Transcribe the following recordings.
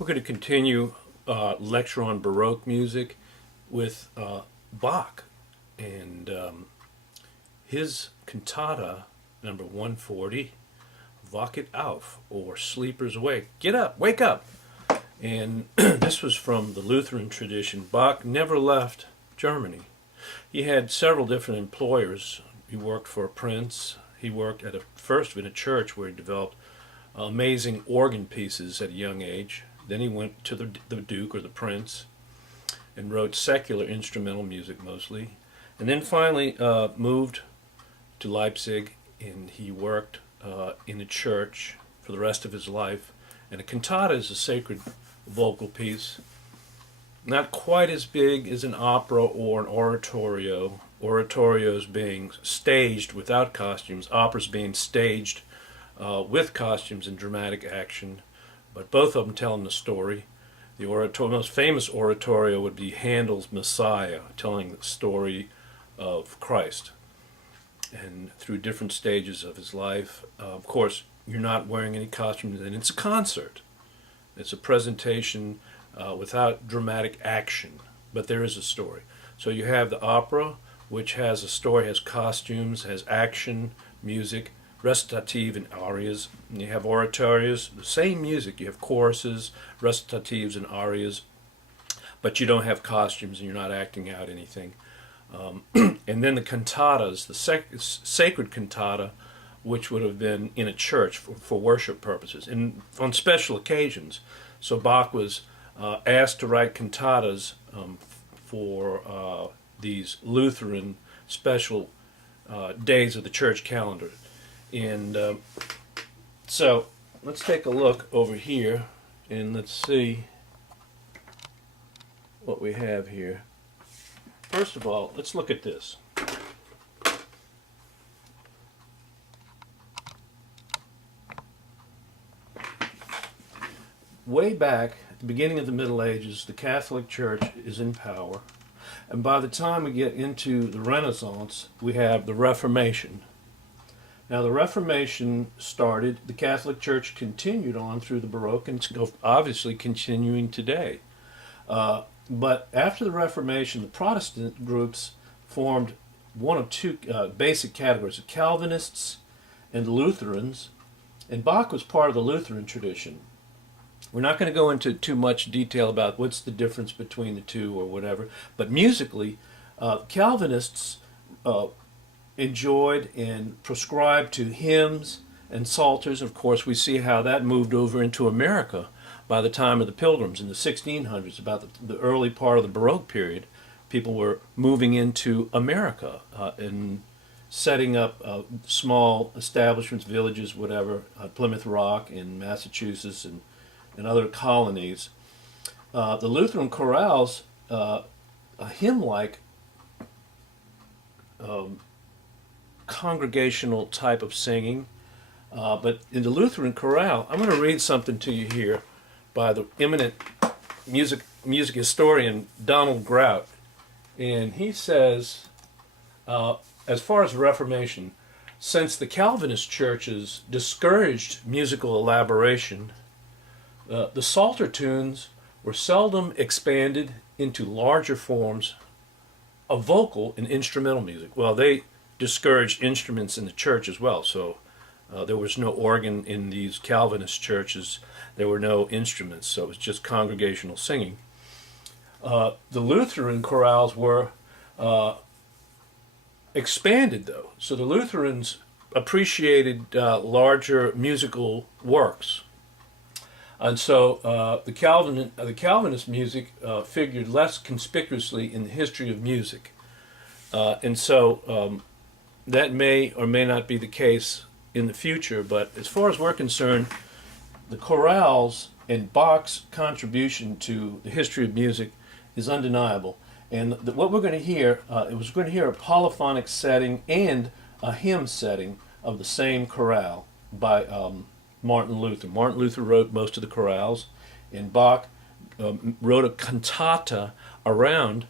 We're going to continue lecture on Baroque music with Bach and his cantata number 140, Wach it auf, or Sleepers Awake. Get up, wake up. And this was from the Lutheran tradition. Bach never left Germany. He had several different employers. He worked for a prince. He worked at first in a church where he developed amazing organ pieces at a young age. Then he went to the Duke or the Prince and wrote secular instrumental music mostly. And then finally moved to Leipzig, and he worked in a church for the rest of his life. And a cantata is a sacred vocal piece, not quite as big as an opera or an oratorio. Oratorios being staged without costumes, operas being staged with costumes and dramatic action, but both of them telling the story. The most famous oratorio would be Handel's Messiah, telling the story of Christ and through different stages of his life. Of course, you're not wearing any costumes, and it's a concert. It's a presentation without dramatic action, but there is a story. So you have the opera, which has a story, has costumes, has action, music, recitative and arias. And you have oratorios, the same music. You have choruses, recitatives and arias, but you don't have costumes and you're not acting out anything. And then the cantatas, the sacred cantata, which would have been in a church for worship purposes and on special occasions. So Bach was asked to write cantatas for these Lutheran special days of the church calendar. And so let's take a look over here and let's see what we have here. First of all, let's look at this. Way back at the beginning of the Middle Ages, the Catholic Church is in power. And by the time we get into the Renaissance, we have the Reformation. Now, the Reformation started, the Catholic Church continued on through the Baroque, and it's obviously continuing today. But after the Reformation, the Protestant groups formed one of two basic categories, the Calvinists and Lutherans, and Bach was part of the Lutheran tradition. We're not going to go into too much detail about what's the difference between the two or whatever, but musically, Calvinists enjoyed and prescribed to hymns and psalters. Of course, we see how that moved over into America by the time of the Pilgrims in the 1600s, about the early part of the Baroque period. People were moving into America and setting up small establishments, villages, whatever, Plymouth Rock in Massachusetts and other colonies. The Lutheran chorales, a hymn-like congregational type of singing, but in the Lutheran chorale, I'm going to read something to you here by the eminent music historian Donald Grout, and he says, as far as the Reformation, since the Calvinist churches discouraged musical elaboration, the Psalter tunes were seldom expanded into larger forms of vocal and instrumental music. Well, they discouraged instruments in the church as well, so there was no organ in these Calvinist churches. There were no instruments, so it was just congregational singing. The Lutheran chorales were expanded, though, so the Lutherans appreciated larger musical works. And so the Calvinist music figured less conspicuously in the history of music. And so that may or may not be the case in the future, but as far as we're concerned, the chorales and Bach's contribution to the history of music is undeniable. And what we're going to hear, we're going to hear a polyphonic setting and a hymn setting of the same chorale by Martin Luther. Martin Luther wrote most of the chorales, and Bach wrote a cantata around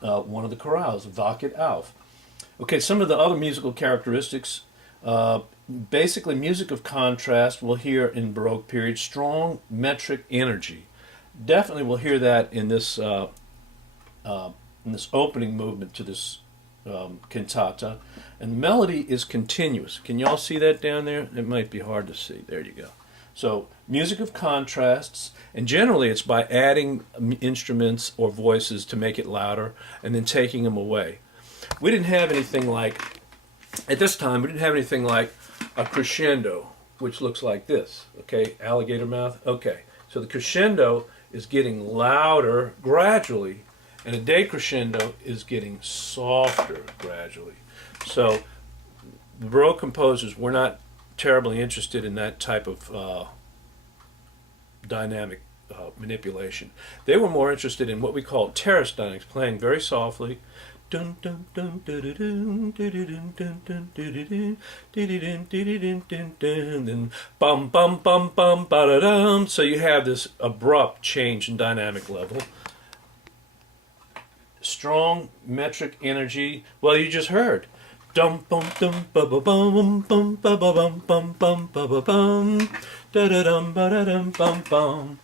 one of the chorales, Wach it auf. Okay, some of the other musical characteristics, basically music of contrast we'll hear in Baroque period, strong metric energy. definitely will hear that in this opening movement to this cantata. And the melody is continuous. Can you all see that down there? It might be hard to see. There you go. So music of contrasts, and generally it's by adding instruments or voices to make it louder and then taking them away. We didn't have anything like, at this time, we didn't have anything like a crescendo, which looks like this, okay, alligator mouth, okay. So the crescendo is getting louder gradually, and a decrescendo is getting softer gradually. So the Baroque composers were not terribly interested in that type of dynamic manipulation. They were more interested in what we call terrace dynamics, playing very softly. Dun dun dun dun dun dun dun dun dun dun dun bum bum bum bum ba dum. So you have this abrupt change in dynamic level. Strong metric energy. Well, you just heard. Dum bum dum ba ba bum bum ba ba bum bum bum ba ba bum da da dum ba da dum bum bum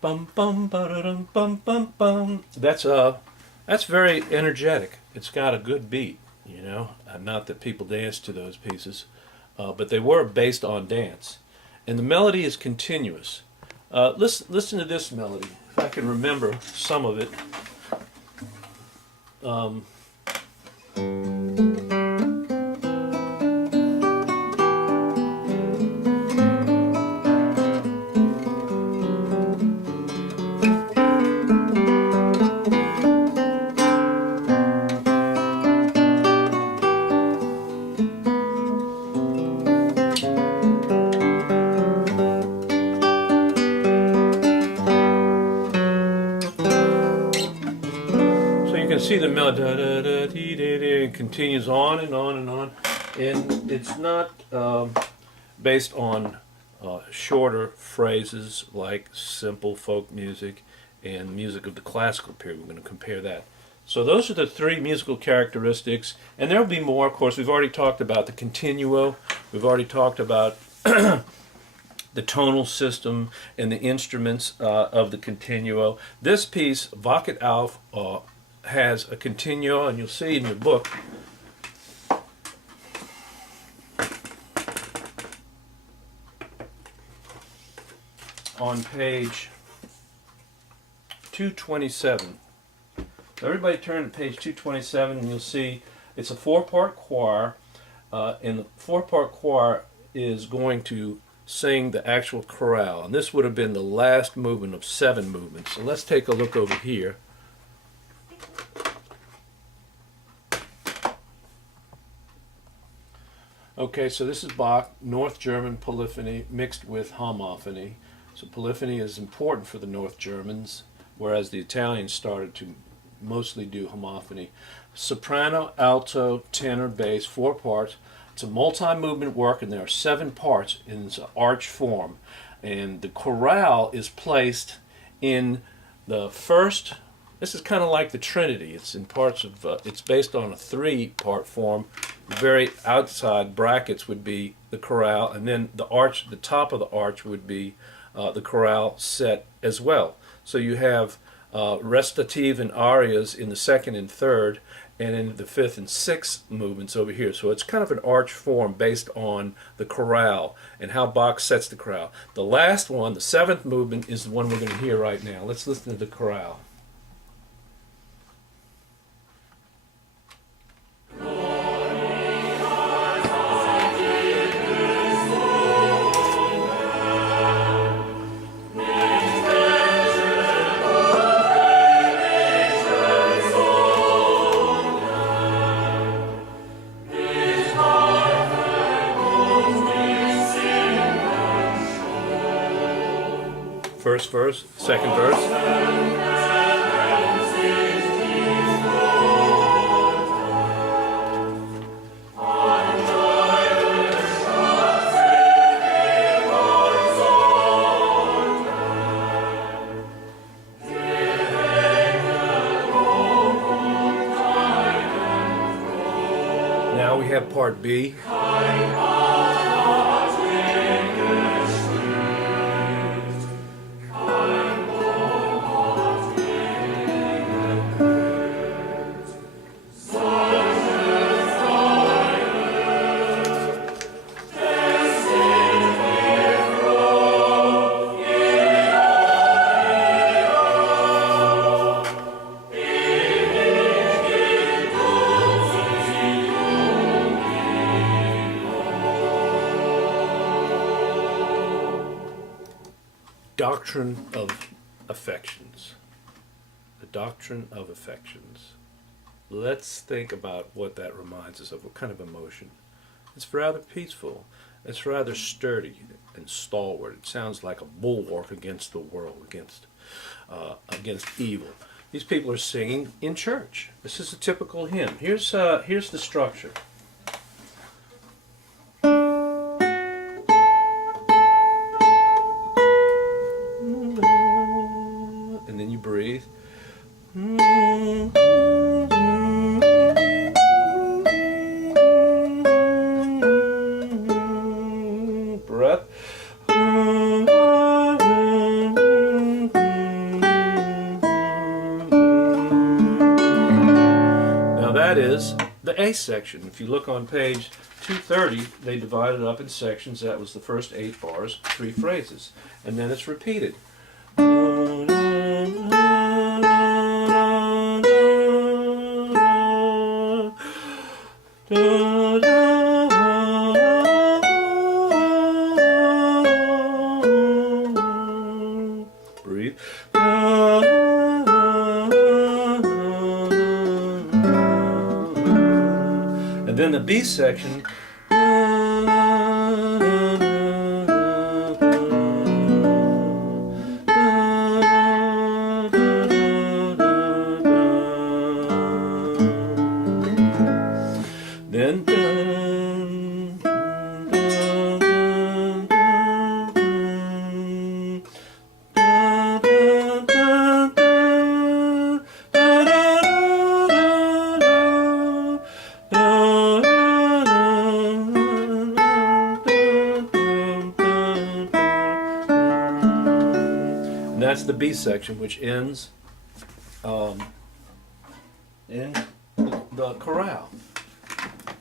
bum bum ba da dum bum bum bum. That's very energetic. It's got a good beat, you know. Not that people dance to those pieces, but they were based on dance. And the melody is continuous. Listen to this melody, if I can remember some of it. See the melody continues on and on and on, and it's not based on shorter phrases like simple folk music and music of the classical period. We're going to compare that. So those are the three musical characteristics, and there will be more. Of course, we've already talked about the continuo. We've already talked about the tonal system and the instruments of the continuo. This piece, Vocat Auf, has a continuo, and you'll see in your book on page 227. Everybody turn to page 227 and you'll see it's a four-part choir, and the four-part choir is going to sing the actual chorale, and this would have been the last movement of 7 movements. So let's take a look over here. Okay, so this is Bach, North German polyphony mixed with homophony. So polyphony is important for the North Germans, whereas the Italians started to mostly do homophony. Soprano, alto, tenor, bass, 4 parts. It's a multi-movement work, and there are 7 parts in this arch form. And the chorale is placed in the first. This is kind of like the Trinity. It's in parts of. It's based on a 3-part form. The very outside brackets would be the chorale, and then the arch, the top of the arch would be the chorale set as well. So you have recitative and arias in the 2nd and 3rd, and in the 5th and 6th movements over here. So it's kind of an arch form based on the chorale and how Bach sets the chorale. The last one, the 7th movement, is the one we're going to hear right now. Let's listen to the chorale. First verse, second verse. Now we have part B. doctrine of affections. The doctrine of affections. Let's think about what that reminds us of. What kind of emotion? It's rather peaceful. It's rather sturdy and stalwart. It sounds like a bulwark against the world, against evil. These people are singing in church. This is a typical hymn. Here's the structure. And then you breathe. Breath. Now that is the A section. If you look on page 230, they divided it up in sections. That was the first 8 bars, 3 phrases. And then it's repeated. Breathe. And then the B section. Then and that's the B section, which ends in the chorale.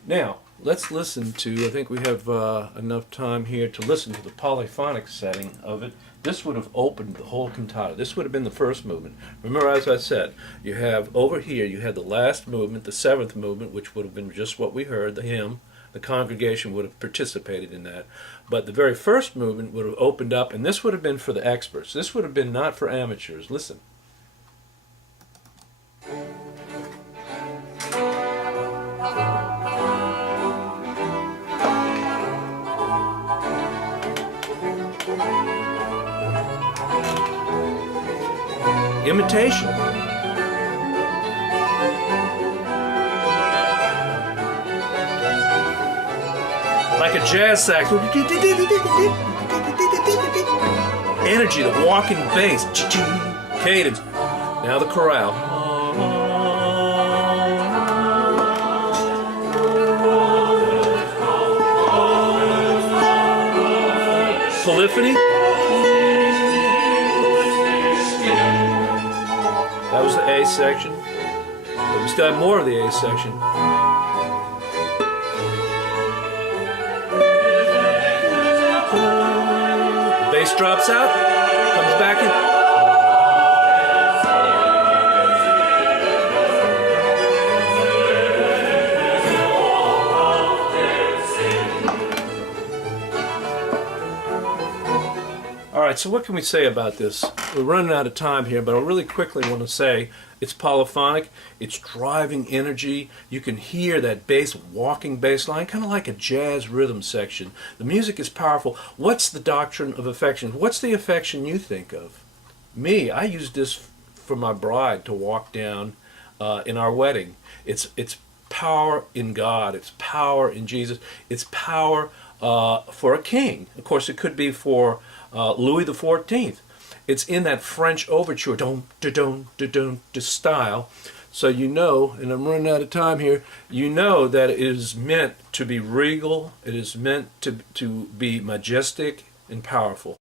Now, let's listen to, I think we have enough time here to listen to the polyphonic setting of it. This would have opened the whole cantata. This would have been the first movement. Remember, as I said, you have over here, you had the last movement, the 7th movement, which would have been just what we heard, the hymn. The congregation would have participated in that. But the very first movement would have opened up, and this would have been for the experts. This would have been not for amateurs. Listen. Imitation. Like a jazz sax. Energy, the walking bass. Cadence. Now the chorale. Polyphony. That was the A section. But we still have more of the A section. Bass drops out, comes back in. All right, so what can we say about this? We're running out of time here, but I really quickly want to say it's polyphonic, it's driving energy. You can hear that bass, walking bass line, kind of like a jazz rhythm section. The music is powerful. What's the doctrine of affection? What's the affection you think of? Me, I used this for my bride to walk down in our wedding. It's power in God. It's power in Jesus. It's power for a king. Of course, it could be for Louis XIV. It's in that French overture, style. So you know, and I'm running out of time here, you know that it is meant to be regal, it is meant to be majestic and powerful.